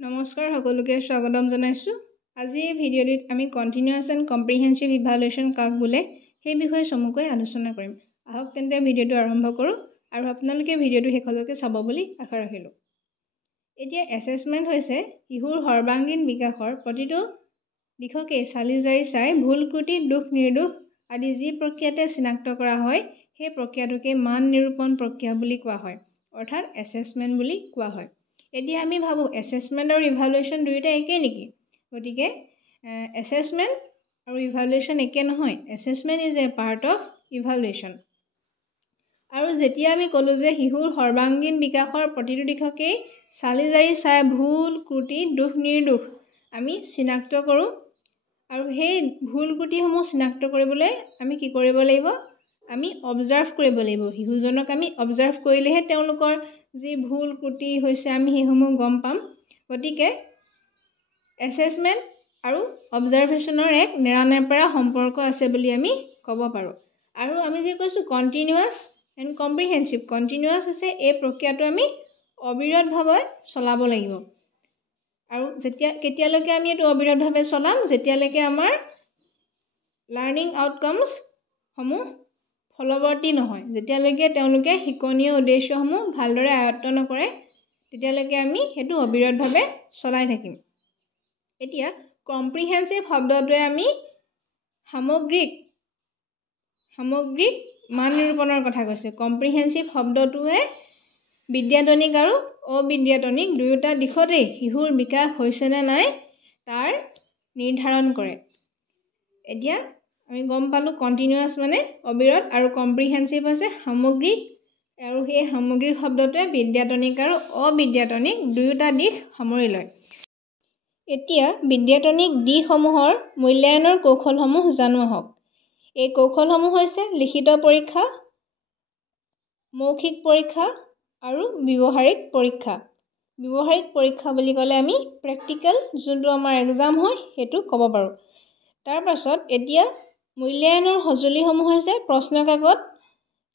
নমস্কাৰ সকলোকে স্বাগতম জনাইছো। আজি এই ভিডিঅ'টিত আমি কন্টিনিউয়াছ এণ্ড কম্প্ৰিহেনসিভ ইভালুৱেশ্যন কাক বোলে সেই বিষয়ে চমুকৈ আলোচনা কৰিম। আহক তেন্তে ভিডিঅ'টো আৰম্ভ কৰোঁ আৰু আপোনালোকে ভিডিঅ'টো শেষলৈকে চাব বুলি আশা ৰাখিলোঁ। এতিয়া এছেছমেণ্ট হৈছে শিশুৰ সৰ্বাংগীন বিকাশৰ প্ৰতিটো দিশকে চালি জাৰি চাই ভুল ত্ৰুটি দোষ নিৰ্দোষ আদি যি প্ৰক্ৰিয়াতে চিনাক্ত কৰা হয় সেই প্ৰক্ৰিয়াটোকে মান নিৰূপণ প্ৰক্ৰিয়া বুলি কোৱা হয়, অৰ্থাৎ এছেছমেণ্ট বুলি কোৱা হয়। এতিয়া আমি ভাবোঁ এছেছমেণ্ট আৰু ইভালুৱেশ্যন দুয়োটা একেই নেকি? গতিকে এছেছমেণ্ট আৰু ইভালুৱেশ্যন একে নহয়। Assessment is a part of evaluation. আৰু যেতিয়া আমি ক'লোঁ যে শিশুৰ সৰ্বাংগীন বিকাশৰ প্ৰতিটো দিশকেই চালি জাৰি চাই ভুল ত্ৰুটি দোষ নিৰ্দোষ আমি চিনাক্ত কৰোঁ, আৰু সেই ভুল ত্ৰুটিসমূহ চিনাক্ত কৰিবলৈ আমি কি কৰিব লাগিব? আমি অবজাৰ্ভ কৰিব লাগিব। শিশুজনক আমি অবজাৰ্ভ কৰিলেহে তেওঁলোকৰ যি ভুল ত্ৰুটি হৈছে আমি সেইসমূহ গম পাম। গতিকে এছেছমেণ্ট আৰু অবজাৰ্ভেশ্যনৰ এক নেৰানেপেৰা সম্পৰ্ক আছে বুলি আমি ক'ব পাৰোঁ। আৰু আমি যে কৈছোঁ কণ্টিনিউৱাছ এণ্ড কম্প্ৰিহেনসিভ, কণ্টিনিউৱাছ হৈছে এই প্ৰক্ৰিয়াটো আমি অবিৰতভাৱে চলাব লাগিব। আৰু কেতিয়ালৈকে আমি এইটো অবিৰতভাৱে চলাম? যেতিয়ালৈকে আমাৰ লাৰ্ণিং আউটকামছসমূহ ফলৱৰ্তী নহয়, যেতিয়ালৈকে তেওঁলোকে শিক্ষণীয় উদ্দেশ্যসমূহ ভালদৰে আয়ত্ত নকৰে, তেতিয়ালৈকে আমি সেইটো অবিৰতভাৱে চলাই থাকিম। এতিয়া কম্প্ৰিহেনসিভ শব্দটোৱে আমি সামগ্ৰিক মান নিৰূপণৰ কথা কৈছে। কম্প্ৰিহেনসিভ শব্দটোৱে বিদ্যাতনিক আৰু অবিদ্যাতনিক দুয়োটা দিশতেই শিশুৰ বিকাশ হৈছে নে নাই তাৰ নিৰ্ধাৰণ কৰে। এতিয়া আমি গম পালোঁ কণ্টিনিউৱাছ মানে অবিৰত আৰু কম্প্ৰিহেনসিভ হৈছে সামগ্ৰিক, আৰু সেই সামগ্ৰিক শব্দটোৱে বিদ্যাতনিক আৰু অবিদ্যাতনিক দুয়োটা দিশ সামৰি লয়। এতিয়া বিদ্যাতনিক দিশসমূহৰ মূল্যায়নৰ কৌশলসমূহ জানো আহক। এই কৌশলসমূহ হৈছে লিখিত পৰীক্ষা, মৌখিক পৰীক্ষা আৰু ব্যৱহাৰিক পৰীক্ষা। ব্যৱহাৰিক পৰীক্ষা বুলি ক'লে আমি প্ৰেক্টিকেল যোনটো আমাৰ এক্সাম হয় সেইটো ক'ব পাৰোঁ। তাৰপাছত এতিয়া মূল্যায়নৰ সঁজুলিসমূহ হৈছে প্ৰশ্ন কাকত,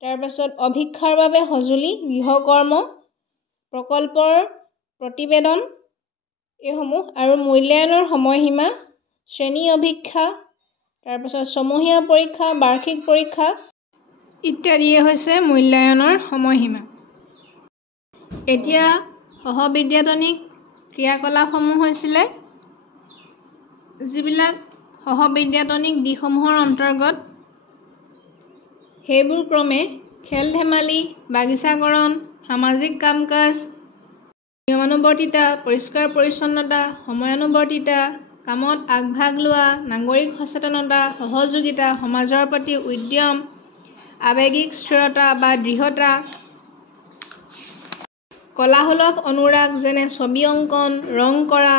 তাৰপাছত অভীক্ষাৰ বাবে সঁজুলি, গৃহকৰ্ম, প্ৰকল্পৰ প্ৰতিবেদন এইসমূহ, আৰু মূল্যায়নৰ সময়সীমা, শ্ৰেণী অভীক্ষা, তাৰপাছত ছমহীয়া পৰীক্ষা, বাৰ্ষিক পৰীক্ষা ইত্যাদিয়ে হৈছে মূল্যায়নৰ সময়সীমা। এতিয়া সহবিদ্যাতনিক ক্ৰিয়াকলাপসমূহ হৈছিলে যিবিলাক সহবিদ্যাতনিক দিশসমূহৰ অন্তৰ্গত, সেইবোৰ ক্ৰমে খেল ধেমালি, বাগিচাকৰণ, সামাজিক কাম কাজ, নিয়মানুৱৰ্তিতা, পৰিষ্কাৰ পৰিচ্ছন্নতা, সময়ানুৱৰ্তিতা, কামত আগভাগ লোৱা, নাগৰিক সচেতনতা, সহযোগিতা, সমাজৰ প্ৰতি উদ্যম, আৱেগিক স্থিৰতা বা দৃঢ়তা, কলাসুলভ অনুৰাগ যেনে ছবি অংকন, ৰং কৰা,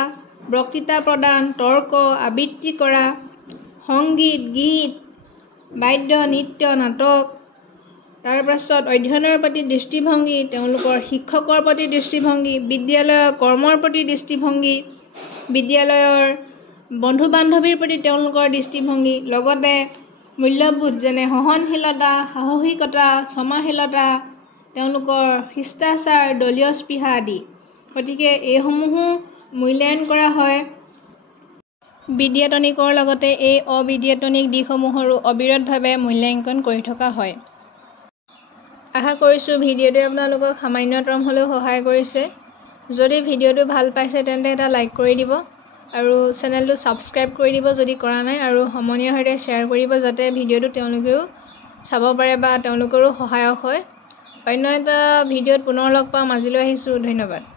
বক্তৃতা প্ৰদান, তৰ্ক, আবৃত্তি কৰা, সংগীত, গীত, বাদ্য, নৃত্য, নাটক, তাৰপাছত অধ্যয়নৰ প্ৰতি দৃষ্টিভংগী, তেওঁলোকৰ শিক্ষকৰ প্ৰতি দৃষ্টিভংগী, বিদ্যালয়ৰ কৰ্মৰ প্ৰতি দৃষ্টিভংগী, বিদ্যালয়ৰ বন্ধু বান্ধৱীৰ প্ৰতি তেওঁলোকৰ দৃষ্টিভংগী, লগতে মূল্যবোধ যেনে সহনশীলতা, সাহসিকতা, ক্ষমাশীলতা, তেওঁলোকৰ শিষ্টাচাৰ, দলীয় স্পৃহা আদি। গতিকে এইসমূহো মূল্যায়ন কৰা হয়। বিদ্যাতনিকৰ লগতে এই অবিদ্যাতনিক দিশসমূহৰো অবিৰতভাৱে মূল্যাংকন কৰি থকা হয়। আশা কৰিছোঁ ভিডিঅ'টোৱে আপোনালোকক সামান্যতম হ'লেও সহায় কৰিছে। যদি ভিডিঅ'টো ভাল পাইছে তেন্তে এটা লাইক কৰি দিব আৰু চেনেলটো ছাবস্ক্ৰাইব কৰি দিব যদি কৰা নাই, আৰু সমনীয়াৰ সৈতে শ্বেয়াৰ কৰিব যাতে ভিডিঅ'টো তেওঁলোকেও চাব পাৰে বা তেওঁলোকৰো সহায়ক হয়। অন্য এটা ভিডিঅ'ত পুনৰ লগ পাম। আজিলৈ আহিছোঁ, ধন্যবাদ।